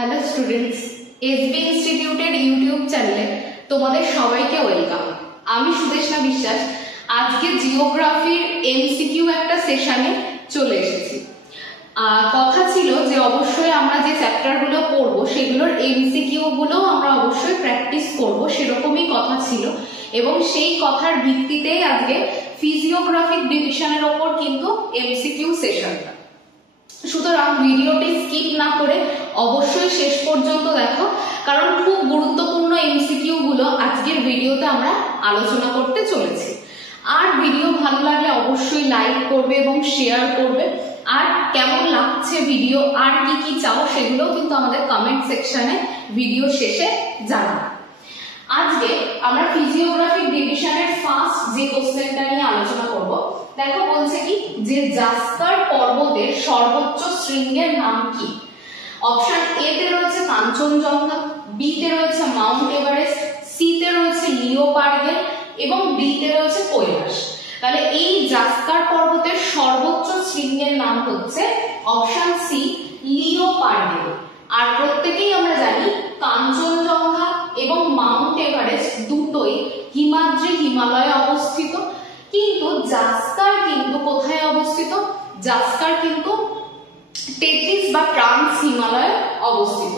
Hello students, SB ইনস্টিটিউটের YouTube চ্যানেলে তোমাদের সবাইকে ওয়েলকাম। আমি সুদেশনা বিশ্বাস আজকে জিওগ্রাফির এমসিকিউ একটা সেশনে চলে এসেছি। কথা ছিল যে অবশ্যই আমরা যে চ্যাপ্টারগুলো পড়বো সেগুলোর এমসিকিউ গুলো আমরা অবশ্যই প্র্যাকটিস করব, সেরকমই কথা ছিল এবং সেই কথার ভিত্তিতেই আজকে ফিজিওগ্রাফিক ডিভিশনের ওপর কিন্তু এমসিকিউ সেশনটা। সুতরাং ভিডিওটি স্কিপ না করে অবশ্যই শেষ পর্যন্ত দেখো, কারণ খুব গুরুত্বপূর্ণ এমসিকিউ গুলো আজকের ভিডিওতে আমরা আলোচনা করতে চলেছি। আর ভিডিও ভালো লাগলে অবশ্যই লাইক করবে এবং শেয়ার করবে। আর কেমন লাগছে ভিডিও, আর কি কি চাও সেগুলো কিন্তু আমাদের কমেন্ট সেকশনে ভিডিও শেষে জানাবে। আজকে আমরা ফিজিওগ্রাফিক ডিভিশনের ফার্স্ট যে কোশ্চেনটা নিয়ে আলোচনা করব। দেখো বলছে কি যে জাস্কার পর্বতের সর্বোচ্চ শৃঙ্গের নাম কি? অপশন এ তে রয়েছে কাঞ্চনজঙ্ঘা, বি তে রয়েছে মাউন্ট এভারেস্ট, সি তে রয়েছে লিওপার্গেল এবং ডি তে রয়েছে কৈলাস। তাহলে এই জাস্কার পর্বতের সর্বোচ্চ শৃঙ্গের নাম হচ্ছে অপশন সি লিওপার্গেল। আর প্রত্যেকেই আমরা জানি কাঞ্চনজঙ্ঘা এবং মাউন্ট এভারেস্ট দুটোই হিমাদ্রি হিমালয়ে অবস্থিত, কিন্তু জাস্কার কিন্তু কোথায় অবস্থিত? জাস্কার কিন্তু টেথিস বা ট্রান্স হিমালয়ে অবস্থিত।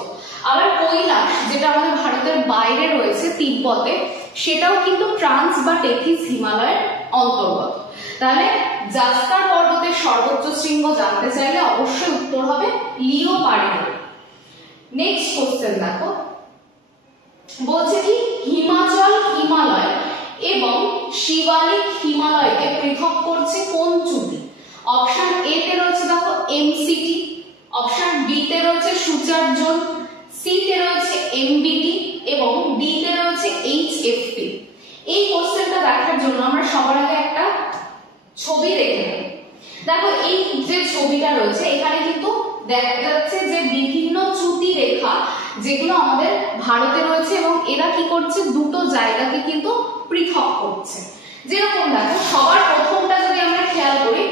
আবার কৈলাস যেটা আমাদের ভারতের বাইরে রয়েছে তিব্বতে, সেটাও কিন্তু ট্রান্স বা টেথিস হিমালয়ের অন্তর্গত। তাহলে জাস্কার পর্বতের সর্বোচ্চ শৃঙ্গ জানতে চাইলে অবশ্যই উত্তর হবে লিওপার্গেল। নেক্সট কোশ্চেন দেখো, বলছে কি হিমাচল হিমালয় এবং শিবালিক হিমালয়কে পৃথক করছে কোন চ্যুতি? অপশন এ তে রয়েছে দেখো এমসিটি, অপশন বি তে রয়েছে সুচার জোন, সি তে রয়েছে এমবিটি এবং ডি তে রয়েছে এইচএফটি। এই কোশ্চেনটা দেখার জন্য আমরা সবার আগে একটা ছবি দেখে নেব। দেখো এই যে ছবিটা রয়েছে এখানে কিন্তু দেখা যাচ্ছে যে বিভিন্ন চ্যুতি রেখা যেগুলো আমাদের ভারতে রয়েছে এবং এরা কি করছে দুটো জায়গাকে কিন্তু পৃথক করছে। যেরকম দেখো সবার প্রথমটা যদি আমরা খেয়াল করি,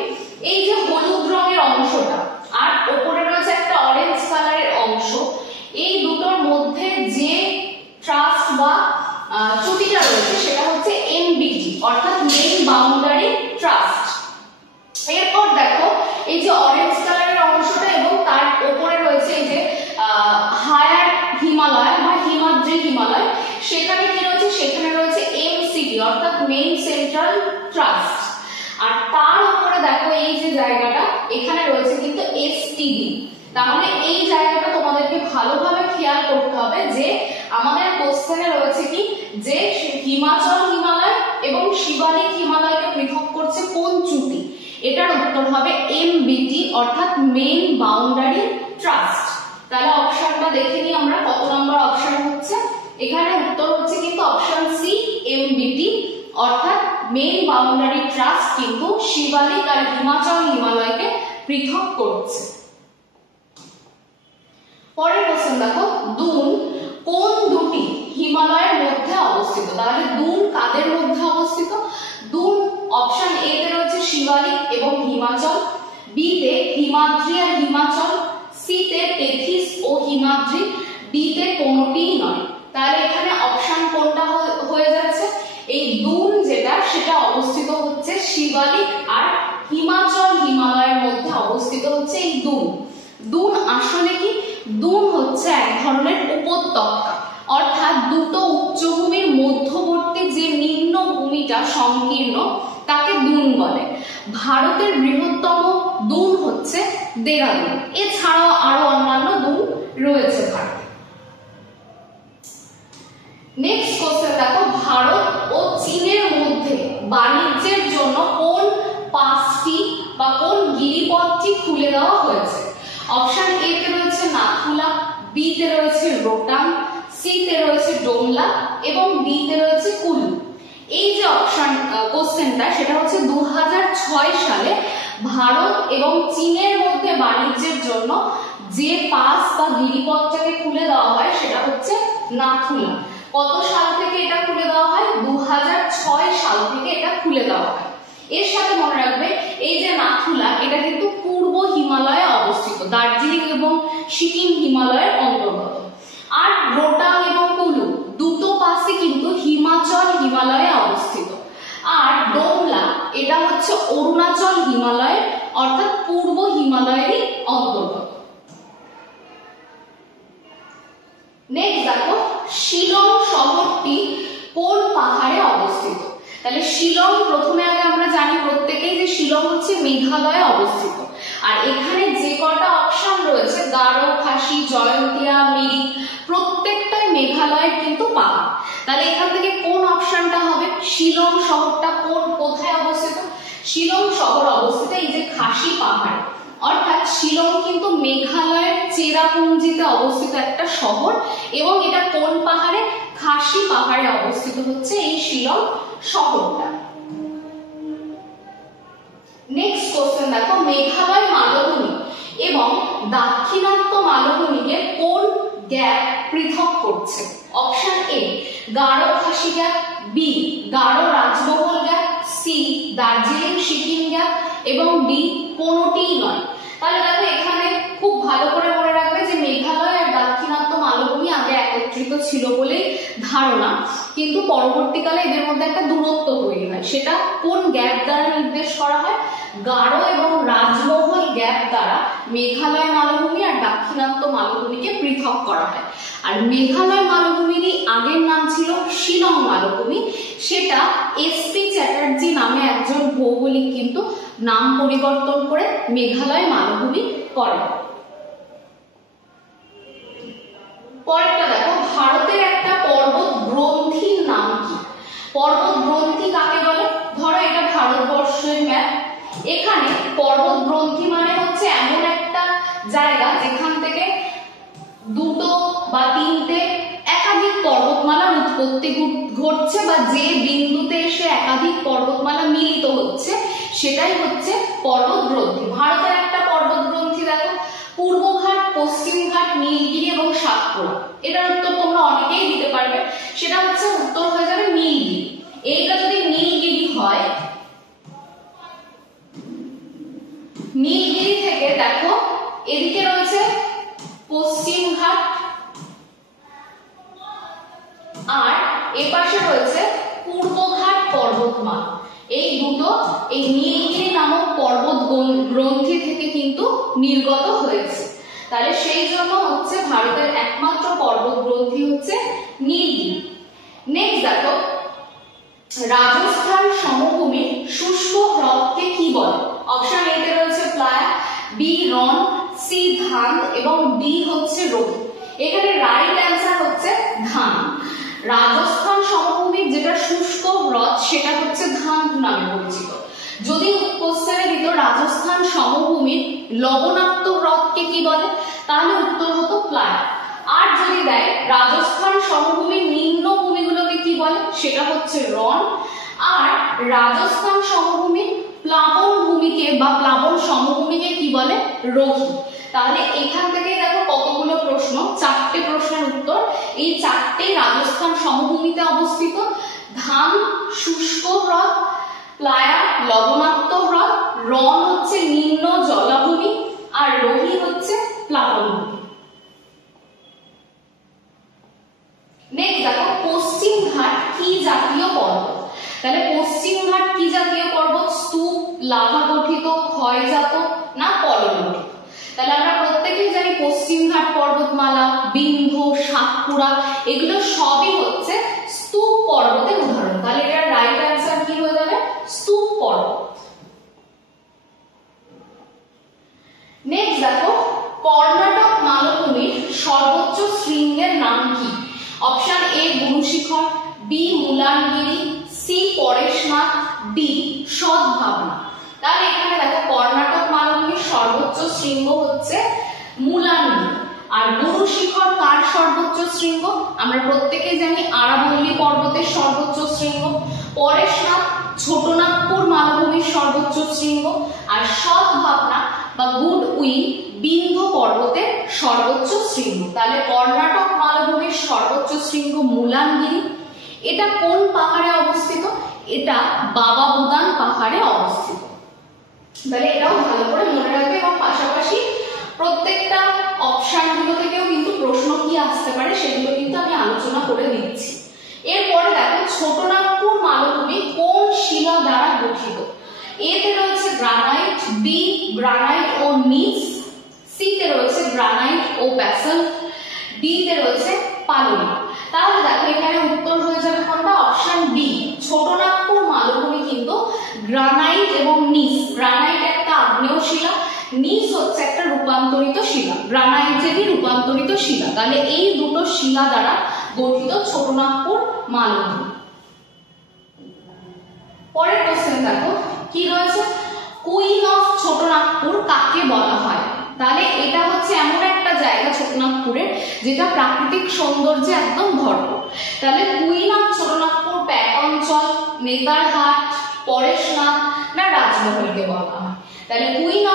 এই যে হলুদ রঙের অংশটা আর উপরে রয়েছে একটা অরেঞ্জ কালারের অংশ, এই দুটোর মধ্যে যে ট্রাস্ট বা চ্যুতিটা রয়েছে সেটা হচ্ছে এমবিটি অর্থাৎ মেইন বাউন্ডারি ট্রাস্ট। এরপর দেখো এই যে অরেঞ্জ কালারের অংশটা এবং তার উপরে রয়েছে এই যে হায়ার হিমালয় বা হিমাদ্রি হিমালয়, সেখানে কি রয়েছে? সেখানে রয়েছে এমসিটি অর্থাৎ মেইন সেন্ট্রাল ট্রাস্ট। আর তার উপরে দেখো এই যে জায়গাটা এখানে রয়েছে কিন্তু এসটিডি। তাহলে এই জায়গাটা তোমাদেরকে ভালোভাবে খেয়াল করতে হবে যে আমাদের কোশ্চেনে রয়েছে কি যে হিমাচল হিমালয় এবং শিবালিক হিমালয়কে পৃথক করছে কোন চ্যুতি? এটার উত্তর হবে এমবিটি অর্থাৎ মেইন বাউন্ডারি ট্রাস্ট। তাহলে অপশনটা দেখে নিই আমরা কত নম্বর অপশন হচ্ছে। এখানে উত্তর হচ্ছে কিন্তু অপশন সি এমবিটি অর্থাৎ মেইন বাউন্ডারি ট্রাস্ট কিন্তু শিবালিক আর হিমাচল হিমালয়কে পৃথক করছে। পরের কোশ্চেন দেখো, দুন কোন দুটি হিমালয়ের মধ্যে অবস্থিত? তাহলে দুন কাদের মধ্যে অবস্থিত? দুন অপশন এ তে রয়েছে শিবালিক এবং হিমাচল, বি তে হিমাদ্রি আর হিমাচল, সি তে টেথিস ও হিমাদ্রি, ডি তে কোনটিই নয়। তাহলে এখানে অপশন কোনটা হয়ে যাচ্ছে? এই দুন যেটা সেটা অবস্থিত হচ্ছে শিবালিক আর হিমাচল হিমালয়ের মধ্যে অবস্থিত হচ্ছে এই দুন। দুন আসলে কি? দুন হচ্ছে এক ধরনের উপত্যকা অর্থাৎ দুটো উচ্চভূমির মধ্যবর্তী যে নিম্ন ভূমিটা সংকীর্ণ তাকে দুন বলে। ভারতের বৃহত্তম দুন হচ্ছে দেরাদুন, এছাড়াও আরো অন্যান্য দুন রয়েছে ভারতে। নেক্সট কোশ্চেন দেখো, ভারত ও চীনের মধ্যে বাণিজ্যের জন্য কোন পাঁচটি বা কোন গিরিপথটি খুলে দেওয়া হয়েছে? অপশন এ তে রয়েছে নাথুলা, বি তে রয়েছে রোটাং, সি তে রয়েছে ডোমলা এবং ডি তে রয়েছে কুলু। এই যে অপশন কোশ্চেনটা সেটা হচ্ছে 2006 সালে ভারত এবং চীনের মধ্যে বাণিজ্যের জন্য যে পাস বা গিরিপথটাকে খুলে দেওয়া হয় সেটা হচ্ছে নাথুলা। কত সাল থেকে এটা খুলে দেওয়া হয়? 2006 সাল থেকে এটা খুলে দেওয়া হয়। এর সাথে মনে রাখবে এই যে নাথুলা এটা কিন্তু পূর্ব পূর্ব হিমালয়ে অবস্থিত, দার্জিলিং এবং সিকিম হিমালয়ের অন্তর্গত। আর রোহতাং এবং কুলু দুটো পাশে কিন্তু হিমাচল হিমালয়ে অবস্থিত। আর ডোমলা এটা হচ্ছে অরুণাচল হিমালয় অর্থাৎ পূর্ব হিমালয়েরই অন্তর্গত। নেক্সট দেখো শিলং শহরটি কোন পাহাড়ে অবস্থিত। তাহলে শিলং প্রথমে আগে আমরা জানি প্রত্যেকেই যে শিলং হচ্ছে মেঘালয়ে অবস্থিত। আর এখানে যে কটা অপশন রয়েছে গারো, খাসি, জয়ন্তিয়া, মিরিক প্রত্যেকটাই মেঘালয়ের কিন্তু পাহাড়। তাহলে এখান থেকে কোন অপশনটা হবে? শিলং শহরটা কোথায় অবস্থিত? শিলং শহর অবস্থিত এই যে খাসি পাহাড়, অর্থাৎ শিলং কিন্তু মেঘালয়ের চেরাপুঞ্জিতে অবস্থিত একটা শহর এবং এটা কোন পাহাড়ে? খাসি পাহাড়ে অবস্থিত হচ্ছে এই শিলং শহরটা। নেক্সট কোশ্চেন দেখো মেঘালয় মালভূমি এবং দাক্ষিণাত্য মালভূমিকে কোন গ্যাপ পৃথক করছে? Option A Garo Khasi gap, B Garo Rajmahal gap, C Darjeeling Sikkim gap এবং ডি কোনোটিই নয়। তাহলে দেখো এখানে খুব ভালো করে মনে রাখবে যে মেঘালয় আর দাক্ষিণাত্য মালভূমি আগে একত্রিত ছিল বলেই ধারণা, কিন্তু পরবর্তীকালে এদের মধ্যে একটা দূরত্ব তৈরি হয়। সেটা কোন গ্যাপ দ্বারা নির্দেশ করা হয়? গারো এবং রাজমহল গ্যাপ দ্বারা মেঘালয় মালভূমি আর দাক্ষিণাত্য মালভূমিকে পৃথক করা হয়। আর মেঘালয় মালভূমিরই আগের নাম ছিল শিলং মালভূমি, সেটা এসপি চ্যাটার্জি নামে একজন ভৌগোলিক কিন্তু নাম পরিবর্তন করে মেঘালয় মালভূমি করেন। পরেরটা দেখো ভারতের একটা পর্বত গ্রন্থির নাম কি? পর্বত গ্রন্থি কাকে বলে? ধরো এটা ভারতবর্ষের ম্যাপ, এখানে পর্বত গ্রন্থি মানে হচ্ছে এমন একটা জায়গা যেখান থেকে দুটো বা তিনটে একাধিক পর্বতমালার উৎপত্তি ঘটছে বা যে বিন্দুতে এসে একাধিক পর্বতমালা মিলিত হচ্ছে সেটাই হচ্ছে পর্বত গ্রন্থি। ভারতের একটা পর্বত গ্রন্থি দেখো পূর্বঘাট, পশ্চিমঘাট, নীলগিরি এবং সাতপুরা। এটার উত্তর তোমরা অনেকেই দিতে পারবে, সেটা হচ্ছে উত্তর হয়ে যাবে নীলগিরি। এইটা যদি নীলগিরি হয়, নীলগিরি থেকে দেখো এদিকে রয়েছে পশ্চিমঘাট আর এপাশে রয়েছে পূর্বঘাট পর্বতমালা। এই দুটো এই নীলগিরি নামক পর্বত গ্রন্থি থেকে কিন্তু নির্গত হয়েছে। তাহলে সেই জন্য হচ্ছে ভারতের একমাত্র পর্বত গ্রন্থি হচ্ছে নীলগিরি। নেক্সট দেখো রাজস্থান সমভূমির শুষ্ক হ্রদকে কি বলে? অপশন এ তে রয়েছে প্লায়া, বি রন, সি ধান এবং ডি হচ্ছে রোহি। এখানে রাইট অ্যান্সার হচ্ছে ধান। রাজস্থান সমভূমির যেটা শুষ্ক হ্রদ সেটা হচ্ছে ধান নামে পরিচিত। যদি কোশ্চেনে দিত রাজস্থান সমভূমির লবণাক্ত হ্রদকে কি বলে, তাহলে উত্তর হতো প্লায়া। আর যদি দেয় রাজস্থান সমভূমির নিম্ন ভূমিগুলোকে কি বলে, সেটা হচ্ছে রন। আর রাজস্থান সমভূমির প্লাবন ভূমিকে বা প্লাবন সমভূমিকে কি বলে, রোহি। তাহলে এখান থেকে দেখো কতগুলো প্রশ্ন, চারটে প্রশ্নের উত্তর। এই চারটেই রাজস্থান সমভূমিতে অবস্থিত। ধান শুষ্ক হ্রদ, প্লায়া লবণাক্ত হ্রদ, রন হচ্ছে নিম্ন জলাভূমি আর রোহি হচ্ছে প্লাবন ভূমি। নেক্সট দেখো পশ্চিমঘাট কি জাতীয় পর্বত? তাহলে পশ্চিমঘাট কি জাতীয় পর্বত? স্তূপ, লাভা গঠিত, ক্ষয়জাত না পলল গঠিত? তাহলে আমরা প্রত্যেকেই জানি পশ্চিমঘাট পর্বতমালা, বিন্ধ্য, সাতপুরা এগুলো সবই হচ্ছে স্তূপ পর্বতের উদাহরণ। তাহলে এটার রাইট অ্যান্সার কি হয়ে যাবে? স্তূপ পর্বত। নেক্সট দেখো কর্ণাটক মালভূমির সর্বোচ্চ শৃঙ্গের নাম কি? Option A Gurushikhar, B Mullayanagiri, C Parasnath, D সদ্ভাবনা। তাহলে এখানে দেখো কর্ণাটক মালভূমির সর্বোচ্চ শৃঙ্গ হচ্ছে মুলানগিরি। আর গুরুশিখর কার সর্বোচ্চ শৃঙ্গ? আমরা প্রত্যেকেই জানি আরাবল্লী পর্বতের সর্বোচ্চ শৃঙ্গ। পরেশনাথ ছোটনাগপুর মালভূমির সর্বোচ্চ শৃঙ্গ। আর সদ্ভাবনা বা গুড উইল বিন্ধ্য পর্বতের সর্বোচ্চ শৃঙ্গ। তাহলে কর্ণাটক মালভূমির সর্বোচ্চ শৃঙ্গ মুলানগিরি। এটা কোন পাহাড়ে অবস্থিত? এটা বাবা বুদান পাহাড়ে অবস্থিত। তাহলে এটাও ভালো করে মনে রাখবে এবং পাশাপাশি প্রত্যেকটা অপশনগুলো থেকেও কিন্তু প্রশ্ন কি আসতে পারে সেগুলো কিন্তু আমি আলোচনা করে দিচ্ছি। এরপরে দেখো ছোটনাগপুর মালভূমি কোন শিলা দ্বারা গঠিত? এতে রয়েছে গ্রানাইট, বি গ্রানাইট ও নিস, সি তে রয়েছে গ্রানাইট ও ব্যাসল্ট, ডি তে রয়েছে পাললিক। তাহলে দেখো এখানে উত্তর হয়ে যাবে কোনটা? অপশন বি, ছোটনাগপুর মালভূমি কিন্তু গ্রানাইট এবং নিস, গ্রানাইট একটা আগ্নেয় শিলা, নিস হচ্ছে একটা রূপান্তরিত শিলা, গ্রানাইটেরই রূপান্তরিত শিলা। তাহলে এই দুটো শিলা দ্বারা গঠিত ছোটনাগপুর মালভূমি। পরের কোশ্চেন দেখো কি রয়েছে, কুইন অফ ছোটনাগপুর কাকে বলা হয়? তাহলে এটা হচ্ছে এমন একটা জায়গা ছোটনাগপুরের যেটা প্রাকৃতিক সৌন্দর্যে একদম ভরপুর। তাহলে কুইন অফ ছোটনাগপুর প্যাট অঞ্চল, নেতারহাট, পরেশনাথ না রাজমহলকে বলা হয়? তাহলে কুইন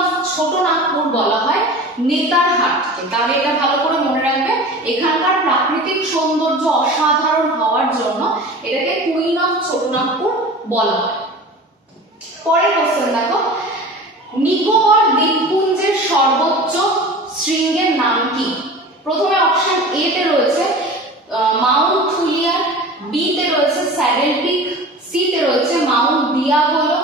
অফ ছোটনাগপুর বলা হয় নেতারহাটকে। তাহলে এটা ভালো করে মনে রাখবে, এখানকার প্রাকৃতিক সৌন্দর্য অসাধারণ হওয়ার জন্য এটাকে কুইন অফ ছোটনাগপুর বলা হয়। পরের কোশ্চেন দেখো, নিকোবর দ্বীপপুঞ্জের সর্বোচ্চ শৃঙ্গের নাম কি? প্রথমে অপশন এ তে রয়েছে মাউন্ট থুলিয়ার, বি তে রয়েছে স্যাডেল পিক, সি তে রয়েছে মাউন্ট ডিয়াগোলো,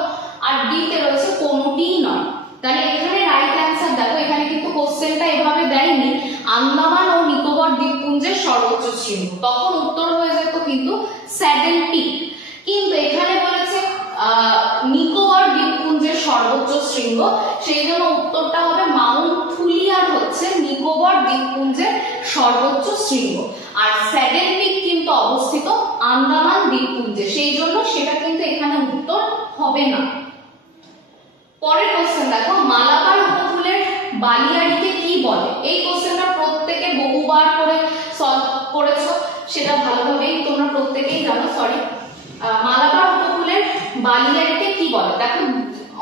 আর ডি তে রয়েছে কোনোটিই নয়। তাহলে এখানে রাইট অ্যান্সার দেখো, এখানে কিন্তু কোশ্চেনটা এভাবে দেয়নি আন্দামান ও নিকোবর দ্বীপপুঞ্জের সর্বোচ্চ শৃঙ্গ, তখন উত্তর হয়ে যেত কিন্তু স্যাডেল পিক। কিন্তু এখানে বলেছে নিকোবর দ্বীপপুঞ্জের সর্বোচ্চ শৃঙ্গ, সেই জন্য উত্তরটা হবে মাউন্ট থুলিয়ার হচ্ছে নিকোবর দ্বীপপুঞ্জের সর্বোচ্চ শৃঙ্গ, আর স্যাডেল পিক কিন্তু অবস্থিত আন্দামান দ্বীপপুঞ্জে, সেই জন্য সেটা কিন্তু এখানে উত্তর হবে না। পরের কোশ্চেন দেখো, মালাবার উপকূলের বালিয়াড়িকে কি বলে? এই কোশ্চেনটা প্রত্যেকে বহুবার করে সলভ করেছো, সেটা ভালোভাবেই তোমরা প্রত্যেকেই জানো। মালাবার উপকূলের বালিয়াড়িকে কি বলে? দেখো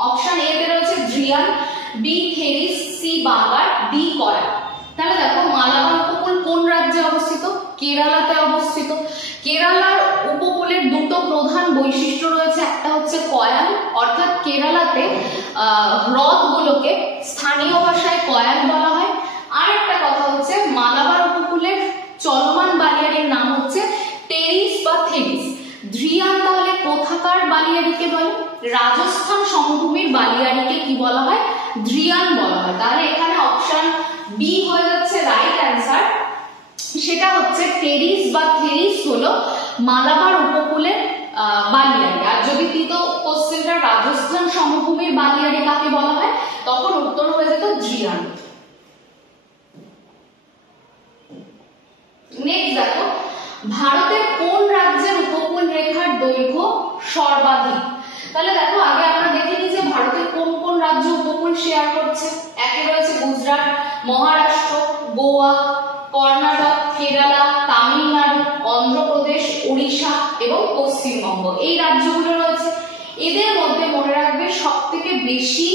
অপশন এ তে রয়েছে ড্রিয়ান, বি থেরিস, সি বাঙ্গার, ডি করা। তাহলে দেখো মালাবার উপকূল কোন রাজ্যে অবস্থিত? কেরালাতে অবস্থিত। কেরালার উপকূলের দুটো প্রধান বৈশিষ্ট্য রয়েছে, একটা হচ্ছে কয়াল, অর্থাৎ কেরালাতে হ্রদগুলোকে স্থানীয় ভাষায় কয়াল বলা হয়। আর একটা কথা হচ্ছে মালাবার উপকূলের চলমান বালিয়াড়ির নাম হচ্ছে টেরিস বা থেরিস। ড্রিয়ান তাহলে কোথাকার বালিয়াড়িকে বলে? রাজস্থান সমভূমির বালিয়াড়িকে কি বলা হয়? ড্রিয়ান বলা হয়। তাহলে এখানে অপশন বি হয়ে যাচ্ছে রাইট অ্যান্সার, সেটা হচ্ছে টেরিস বা থেরিস হলো মালাবার উপকূলের বালিয়াড়ি। আর যদি তৃতীয় কোশ্চেনটা রাজস্থান সমভূমির বালিয়াড়ি কাকে বলা হয়, তখন উত্তর হয়ে যেত ড্রিয়ান। নেক্সট দেখো, ভারতের কোন রাজ্যের উপকূল রেখার দৈর্ঘ্য সর্বাধিক? তাহলে দেখো আগে আমরা দেখে নিই যে ভারতের কোন কোন রাজ্য উপকূল শেয়ার করছে। একে রয়েছে গুজরাট, মহারাষ্ট্র, গোয়া, কর্ণাটক, কেরালা, তামিলনাড়ু, অন্ধ্রপ্রদেশ, ওড়িশা এবং পশ্চিমবঙ্গ, এই রাজ্যগুলো রয়েছে। এদের মধ্যে মনে রাখবে সবথেকে বেশি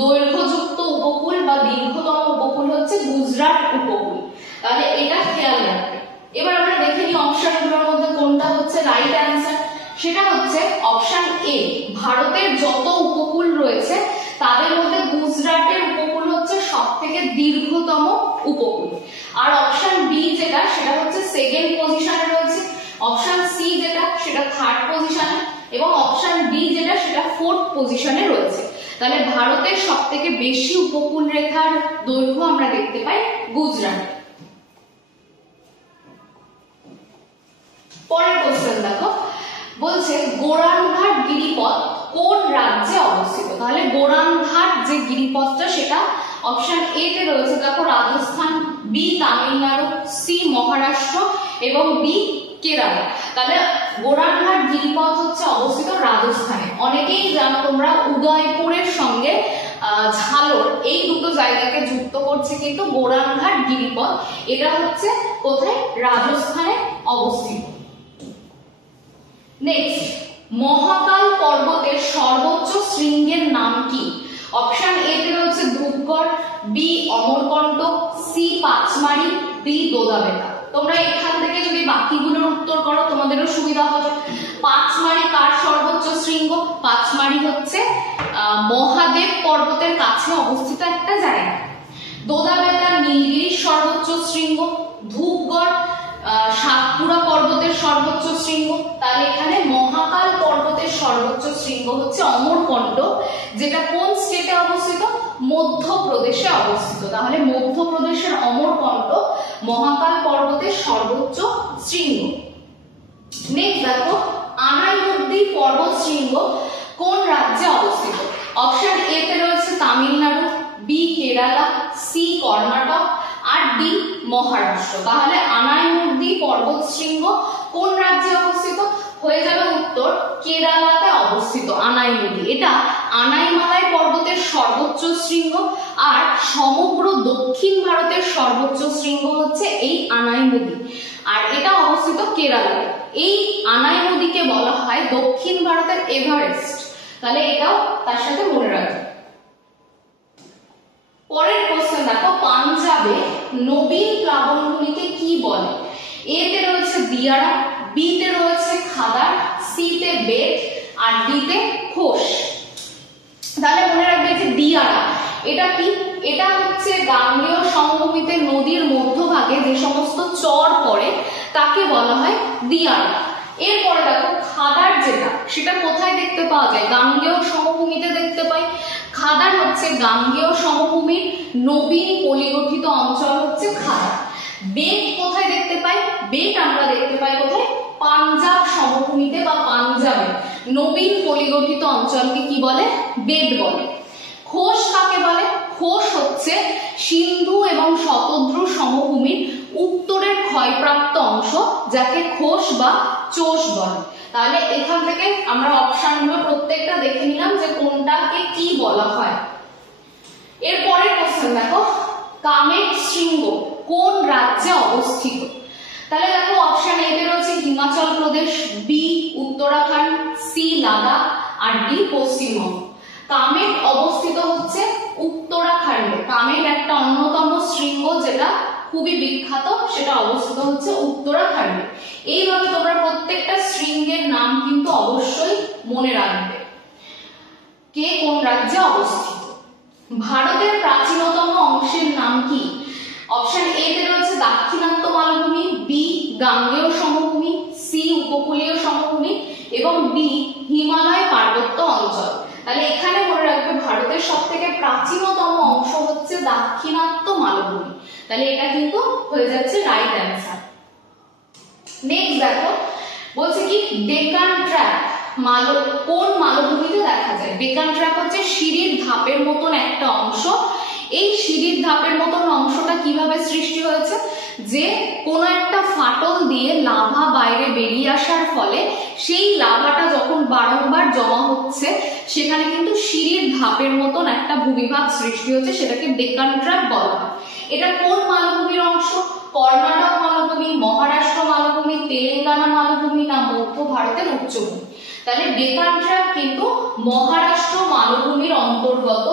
দৈর্ঘ্যযুক্ত উপকূল বা দীর্ঘতম উপকূল হচ্ছে গুজরাট উপকূল। তাহলে এটা খেয়াল রাখবে। এবার আমরা দেখে নিই অপশনগুলোর মধ্যে কোনটা হচ্ছে রাইট অ্যান্সার। সেটা হচ্ছে অপশন এ, ভারতের যত উপকূল রয়েছে তাদের মধ্যে গুজরাটের উপকূল হচ্ছে সবথেকে দীর্ঘতম উপকূল। আর অপশন বি যেটা, সেটা হচ্ছে সেকেন্ড পজিশনে রয়েছে। অপশন সি যেটা, সেটা থার্ড পজিশনে, এবং অপশন ডি যেটা, সেটা ফোর্থ পজিশনে রয়েছে। তাহলে ভারতের সবথেকে বেশি উপকূল রেখার দৈর্ঘ্য আমরা দেখতে পাই গুজরাট। পরের কোশ্চেন দেখো, বলছে গোরানঘাট গিরিপথ কোন রাজ্যে অবস্থিত? তাহলে গোরানঘাট যে গিরিপথটা সেটা অপশন এ তে রয়েছে দেখো রাজস্থান, বি তামিলনাড়ু, সি মহারাষ্ট্র এবং ডি কেরালা। তাহলে গোরানঘাট গিরিপথ হচ্ছে অবস্থিত রাজস্থানে। অনেকেই জানো তোমরা উদয়পুরের সঙ্গে ঝালর এই দুটো জায়গাকে যুক্ত করছে কিন্তু গোরানঘাট গিরিপথ, এটা হচ্ছে কোথায়? রাজস্থানে অবস্থিত। নেক্সট, মহাকাল পর্বতের সর্বোচ্চ শৃঙ্গের নাম কি? অপশন এ তে রয়েছে Dhupgarh, B Amarkantak, C Pachmarhi, D Dodabetta. তোমরা এখান থেকে যদি বাকিগুলোর উত্তর করো তোমাদেরও সুবিধা হবে। পাঁচমারি কার সর্বোচ্চ শৃঙ্গ? পাঁচমারি হচ্ছে মহাদেব পর্বতের কাছে অবস্থিত একটা জায়গা। দোদাবেতা নীলগিরির সর্বোচ্চ শৃঙ্গ। ধূপগড় সাতপুরা পর্বতের সর্বোচ্চ শৃঙ্গ। তাহলে এখানে মহাকাল পর্বতের সর্বোচ্চ শৃঙ্গ হচ্ছে অমরকণ্ট, যেটা কোন স্টেটে অবস্থিত? মধ্যপ্রদেশে অবস্থিত। তাহলে মধ্যপ্রদেশের অমরকণ্ট মহাকাল পর্বতের সর্বোচ্চ শৃঙ্গ। নেক্সট দেখো, আনাইমুদ্দি পর্বত শৃঙ্গ কোন রাজ্যে অবস্থিত? অপশন এ তে রয়েছে তামিলনাড়ু, বি কেরালা, সি কর্ণাটক আর ডি মহারাষ্ট্র। তাহলে আনাইমুদ্দি পর্বত শৃঙ্গ কোন রাজ্যে অবস্থিত? হয়ে যাবে উত্তর কেরালাতে অবস্থিত আনাইমুদি। এটা আনাইমালাই পর্বতের সর্বোচ্চ শৃঙ্গ, আর সমগ্র দক্ষিণ ভারতের সর্বোচ্চ শৃঙ্গ হচ্ছে এই আনাইমুদি, আর এটা অবস্থিত কেরালায়। এই আনাইমুদিকে বলা হয় দক্ষিণ ভারতের এভারেস্ট। তাহলে এটাও তার সাথে মনে রাখবে। পরের কোশ্চেন দেখো, পাঞ্জাবে নবীন প্লাবনভূমিকে কি বলে? এ তে রয়েছে দিয়ারা, বি তে রয়েছে খাদার, সি তে বেট আর ডি তে খোস। তাহলে মনে রাখবে যে দিয়ারা এটা কি? এটা হচ্ছে গাঙ্গেয় সমভূমিতে নদীর মধ্যভাগে যে সমস্ত চর পড়ে তাকে বলা হয় দিয়ারা। এরপরে দেখো খাদার, যেটা সেটা কোথায় দেখতে পাওয়া যায়? গাঙ্গেয় সমভূমিতে দেখতে পাই। খাদার হচ্ছে গাঙ্গেয় সমভূমির নবীন পলিগঠিত অঞ্চল হচ্ছে খাদার। বেট কোথায় দেখতে পাই? বেট আমরা দেখতে পাই কোথায়? পাঞ্জাব সমভূমিতে বা পাঞ্জাবে নবীন পলিগঠিত অঞ্চলকে কি বলে? বেট বলে। খোস কাকে বলে? খোস হচ্ছে সিন্ধু এবং শতদ্রু সমভূমির উত্তরের ক্ষয়প্রাপ্ত অংশ, যাকে খোস বা চোষ বলে। তাহলে এখান থেকে আমরা অপশনগুলো প্রত্যেকটা দেখে নিলাম যে কোনটাকে কি বলা হয়। এরপরের কোশ্চেন দেখো, কামেট শৃঙ্গ কোন রাজ্যে অবস্থিত? তাহলে দেখো অপশন এ তে রয়েছে হিমাচল প্রদেশ, বি উত্তরাখণ্ড, সি লাদাখ আর ডি পশ্চিমবঙ্গ। কামেট অবস্থিত হচ্ছে উত্তরাখণ্ডে। কামেট একটা অন্যতম শৃঙ্গ যেটা খুবই বিখ্যাত, সেটা অবস্থিত হচ্ছে উত্তরাখণ্ডে। এইভাবে তোমরা প্রত্যেকটা শৃঙ্গের নাম কিন্তু অবশ্যই মনে রাখবে, কে কোন রাজ্যে অবস্থিত। ভারতের প্রাচীনতম অংশের নাম কি? অপশন এ তে রয়েছে দাক্ষিণাত্য মালভূমি, বি গাঙ্গেয় সমভূমি, সি উপকূলীয় সমভূমি এবং ডি হিমালয় পার্বত্য অঞ্চল। তাহলে এখানে মনে রাখবে ভারতের সবথেকে প্রাচীনতম অংশ হচ্ছে দাক্ষিণাত্য মালভূমি। তাহলে এটা কিন্তু হয়ে যাচ্ছে রাইট অ্যান্সার। নেক্সট দেখো বলছে কি ডেকান ট্র্যাপ কোন মালভূমিতে দেখা যায়? ডেকান ট্র্যাপ হচ্ছে সিঁড়ির ধাপের মতন একটা অংশ। এই সিঁড়ির ধাপের মতন অংশটা কিভাবে সৃষ্টি হয়েছে? যে কোনো একটা ফাটল দিয়ে লাভা বাইরে বেরিয়ে আসার ফলে সেই লাভাটা যখন বারংবার জমা হচ্ছে সেখানে কিন্তু সিঁড়ির ধাপের মতন একটা ভূমিভাগ সৃষ্টি হচ্ছে, সেটাকে ডেকান ট্র্যাপ বলা হয়। এটা কোন মালভূমির অংশ? কর্ণাটক মালভূমি, মহারাষ্ট্র মালভূমি, তেলেঙ্গানা মালভূমি না মধ্য ভারতের উচ্চভূমি? তাহলে ডেকান ট্র্যাপ কিন্তু মহারাষ্ট্র মালভূমির অন্তর্গত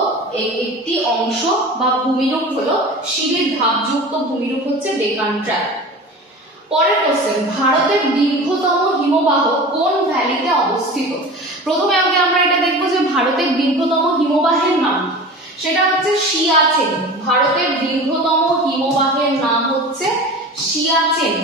একটি অংশ বা ভূমিরূপ হলো সিঁড়ির ধাপযুক্ত ভূমিরূপ হচ্ছে ডেকান ট্র্যাপ। পরের কোশ্চেন, ভারতের দীর্ঘতম হিমবাহ কোন ভ্যালিতে অবস্থিত? প্রথমে আগে আমরা এটা দেখবো যে ভারতের দীর্ঘতম হিমবাহের নাম, সেটা হচ্ছে সিয়াচেন। ভারতের দীর্ঘতম হিমবাহের নাম হচ্ছে সিয়াচেন।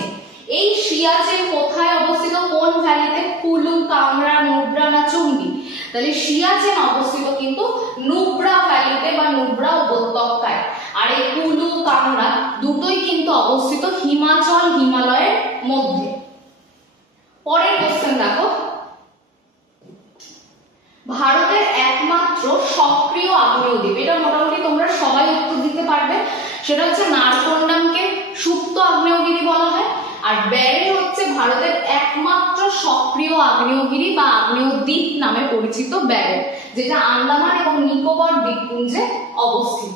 এই সিয়াচেন কোথায় অবস্থিত? কোন ভ্যালিতে? কুলু, কাংড়া, নুব্রা না চুঙ্গি? তাহলে সিয়াচেন অবস্থিত কিন্তু নুব্রা ভ্যালিতে বা নুব্রা উপত্যকায়। আর এই কুলু, কাংড়া দুটোই কিন্তু অবস্থিত হিমাচল হিমালয়ের মধ্যে। পরের কোশ্চেন দেখো, ভারতের একমাত্র সক্রিয় আগ্নেয়দ্বীপ, এটা মোটামুটি তোমরা সবাই উত্তর দিতে পারবে, সেটা হচ্ছে নারকন্ডামকে সুপ্ত আগ্নেয়গিরি বলা হয়। আর ব্যারেল হচ্ছে ভারতের একমাত্র সক্রিয় আগ্নেয়গিরি বা আগ্নেয়দ্বীপ নামে পরিচিত ব্যারেল, যেটা আন্দামান এবং নিকোবর দ্বীপপুঞ্জে অবস্থিত।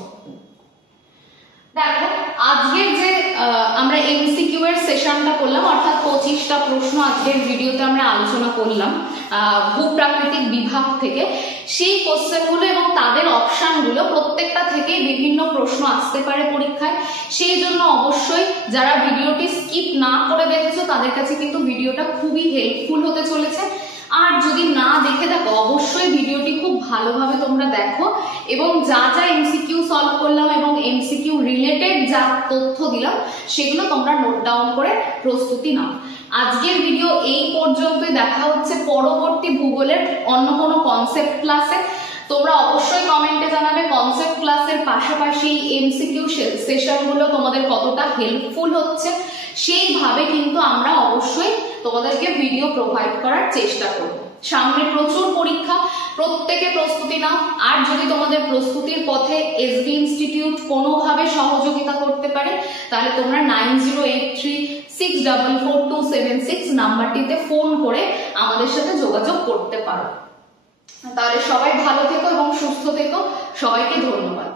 দেখো আজকের যে আমরা এমসিকিউ এর সেশনটা করলাম, অর্থাৎ 25টা প্রশ্ন আজকের ভিডিওতে আমরা আলোচনা করলাম ভূপ্রাকৃতিক বিভাগ থেকে। সেই কোশ্চেনগুলো এবং তাদের অপশনগুলো প্রত্যেকটা থেকে বিভিন্ন প্রশ্ন আসতে পারে পরীক্ষায়। সেই জন্য অবশ্যই যারা ভিডিওটি স্কিপ না করে দেখেছো তাদের কাছে কিন্তু ভিডিওটা খুবই হেল্পফুল হতে চলেছে। আর যদি না দেখে থাকো অবশ্যই ভিডিওটি খুব ভালোভাবে তোমরা দেখো এবং যা যা এমসিকিউ সলভ করলাম এবং এমসিকিউ রিলেটেড যা তথ্য দিলাম সেগুলো তোমরা নোট ডাউন করে প্রস্তুতি নাও। আজকের ভিডিও এই পর্যন্তই, দেখা হচ্ছে পরবর্তী ভূগোলের অন্য কোনো কনসেপ্ট ক্লাসে। তোমরা অবশ্যই কমেন্টে জানাবে কনসেপ্ট ক্লাসের পাশাপাশি এমসিকিউ সেশনগুলো তোমাদের কতটা হেল্পফুল হচ্ছে। সেইভাবে কিন্তু আমরা অবশ্যই তোমাদেরকে ভিডিও প্রোভাইড করার চেষ্টা করব। সামনে প্রচুর পরীক্ষা, প্রত্যেকে প্রস্তুতি নাও। আর যদি তোমাদের প্রস্তুতির পথে এসবি ইনস্টিটিউট কোনোভাবে সহযোগিতা করতে পারে তাহলে তোমরা 9083644276 নাম্বারটিতে ফোন করে আমাদের সাথে যোগাযোগ করতে পারো। তাহলে সবাই ভালো থেকো এবং সুস্থ থেকো। সবাইকে ধন্যবাদ।